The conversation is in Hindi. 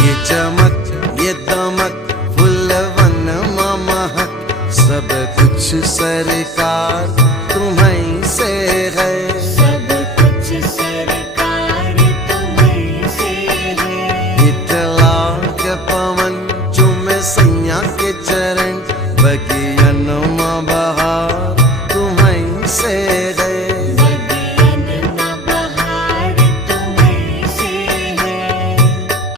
ये चमक ये दमक फुलवन महक सब कुछ सरकार तुम्हीं से है।